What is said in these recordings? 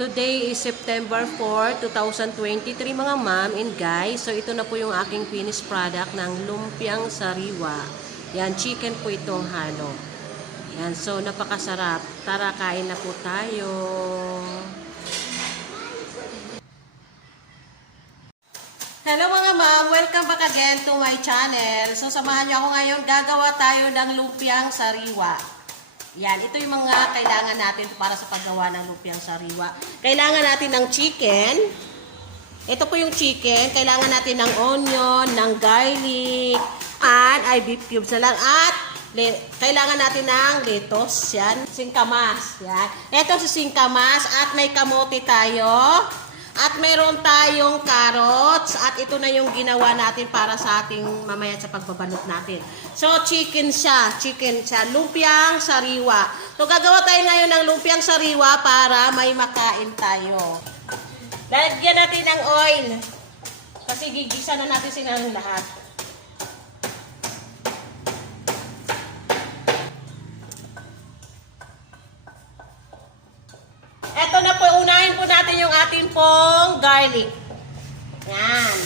Today is September 4, 2023 mga ma'am and guys. So ito na po yung aking finished product ng lumpiang sariwa. Yan, chicken po itong halo. Yan, so napakasarap. Tara, kain na po tayo. Hello mga ma'am, welcome back again to my channel. So samahan niyo ako ngayon, gagawa tayo ng lumpiang sariwa. Yan, ito yung mga kailangan natin para sa paggawa ng lumpiang sariwa. Kailangan natin ng chicken. Ito po yung chicken. Kailangan natin ng onion, ng garlic, and ay beef cubes na lang. At kailangan natin ng lettuce. Yan, singkamas. Yan. Ito si singkamas at may kamote tayo. At meron tayong carrots. At ito na yung ginawa natin para sa ating mamaya sa pagbabalot natin. So, chicken siya. Lumpiang sariwa. So, gagawa tayo ngayon ng lumpiang sariwa para may makain tayo. Lagyan natin ng oil. Kasi gigisa na natin silang lahat. Ito na po, unahin po natin yung ating pong garlic. Yan.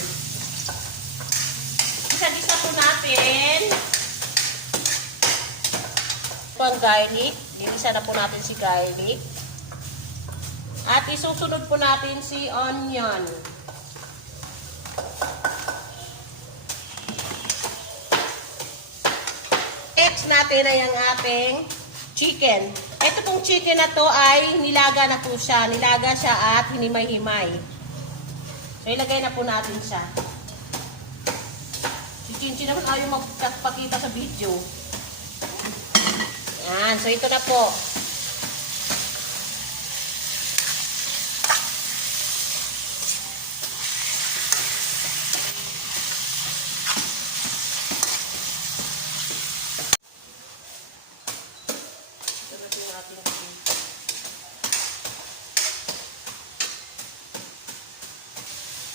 Isa-isa po natin pang garlic. Isa na po natin si garlic. At isusunod po natin si onion. Next natin ay ang ating chicken. Ito pong chicken na to ay nilaga na po siya. Nilaga siya at hinimay-himay. So, ilagay na po natin siya. Si Chinchin naman ayaw magpakita sa video. Yan. So, ito na po.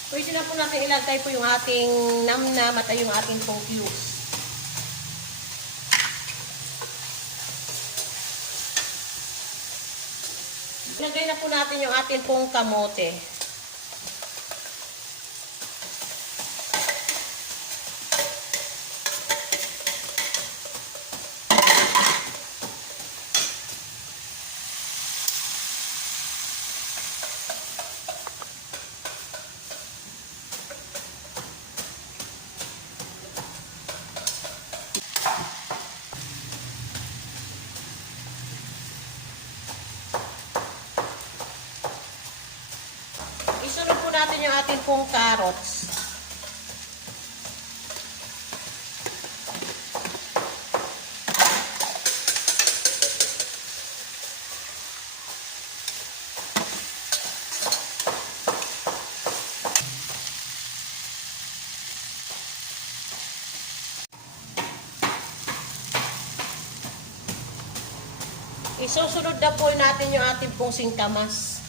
Pwede na po natin ilagay po yung ating namnam at yung ating pong cubes. Ilagay na po natin yung ating pong kamote. Isunod po natin yung ating pong carrots. Isusunod na po natin yung ating pong singkamas.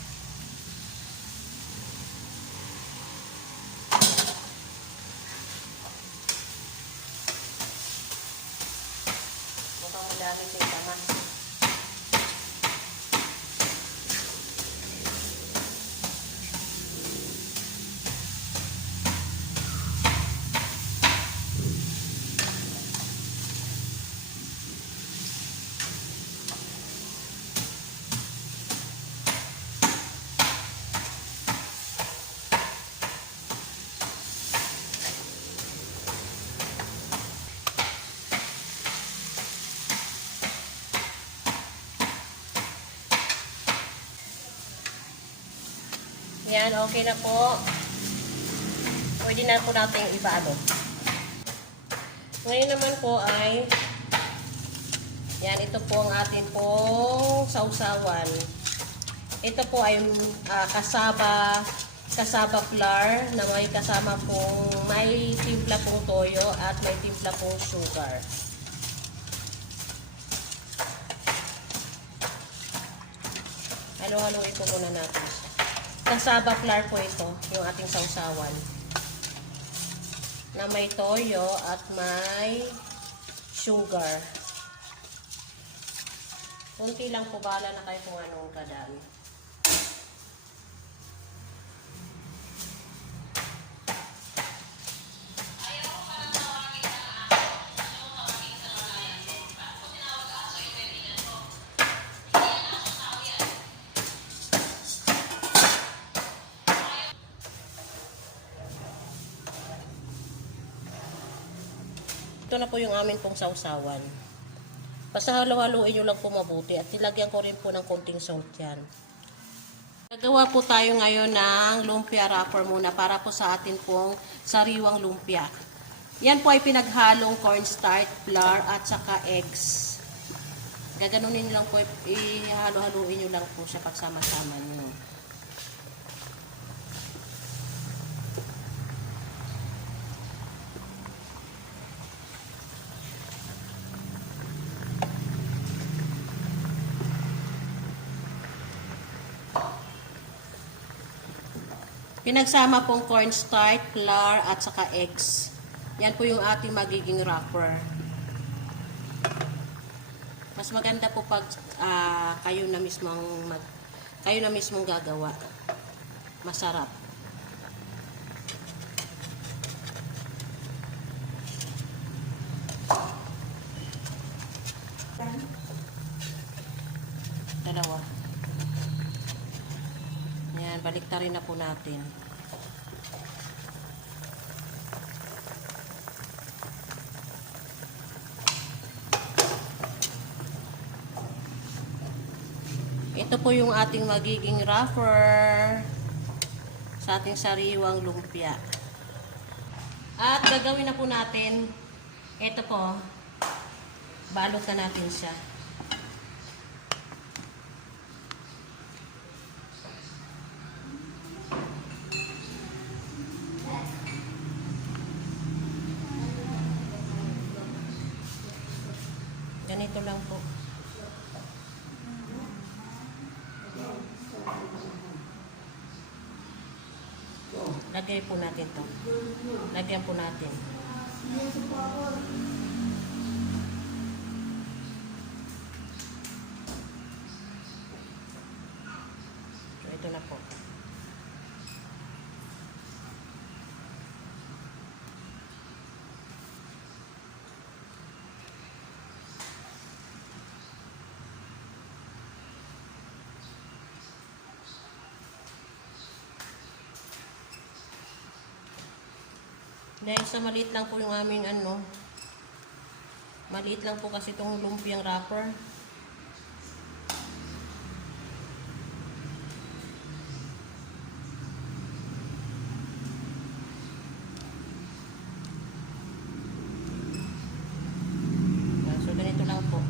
Mukhang madami singkamas. Yan, okay na po. Pwede na po natin ibaalo. Ngayon naman po ay yan, ito po ang ating pong sausawan. Ito po ay kasaba flour na may kasama pong may timpla pong toyo at may timpla pong sugar. Halo-haloin po muna natin. Kasaba flour po ito, yung ating sausawan. Na may toyo at may sugar. Kunti lang po, bahala na kayo kung anong kadami. Ito na po yung amin pong sausawan. Basta halo-haloin nyo lang po mabuti at nilagyan ko rin po ng konting salt yan. Gagawa po tayo ngayon ng lumpia wrapper muna para po sa atin pong sariwang lumpia. Yan po ay pinaghalong cornstarch, flour at saka eggs. Gaganunin nyo lang po, ihalo-haloin nyo lang po siya pagsama-sama nyo. Pinagsama pong cornstarch, flour, at saka eggs. Yan po yung ating magiging wrapper. Mas maganda po pag kayo na mismong gagawa. Masarap. Dalawa. Yan, baliktarin na po natin. Ito po yung ating magiging wrapper sa ating sariwang lumpia. At gagawin na po natin, ito po, balot na natin siya. Ganito lang po. Lagay po natin to. Lagyan po natin. So, ito na po. Dahil sa maliit lang po yung aming maliit lang po kasi itong lumpiang wrapper. So ganito lang po.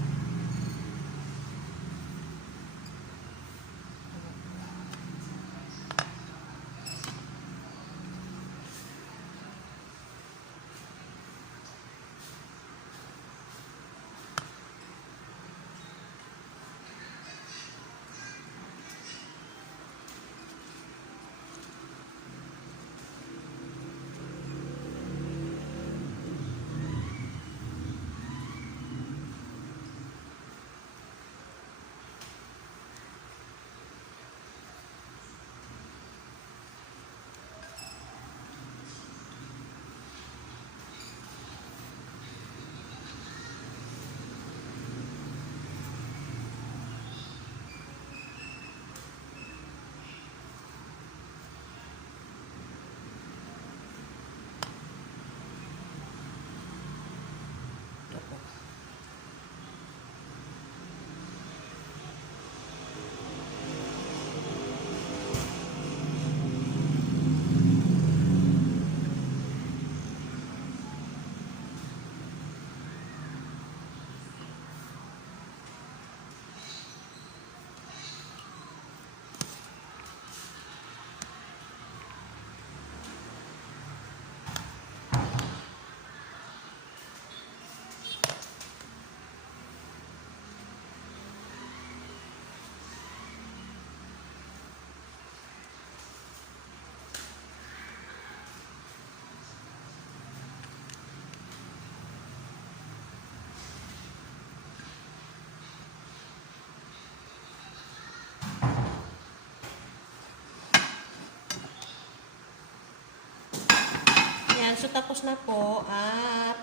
Yan, so tapos na po at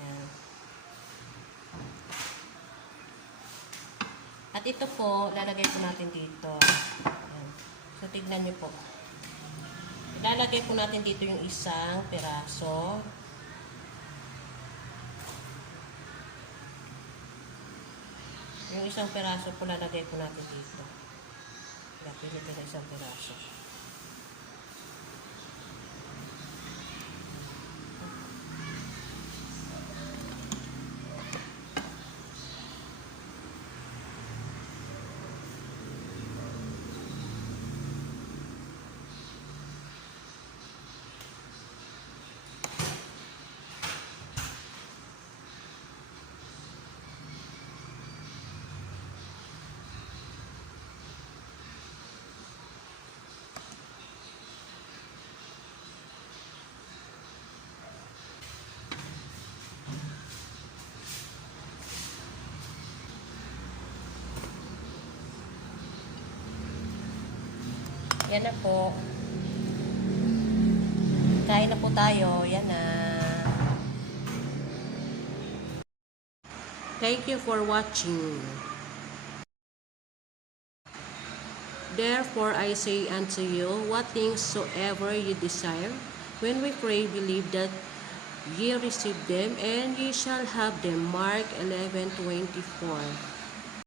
yan. At ito po, lalagay po natin dito. Yan. So tignan niyo po. Ilalagay po natin dito yung isang piraso. isang peraso po lalagay po natin dito. Pili ko na isang peraso. Yan na po. Kain na po tayo. Yan na. Thank you for watching. Therefore I say unto you, what things soever you desire, when we pray, believe that ye receive them, and ye shall have them. Mark 11:24.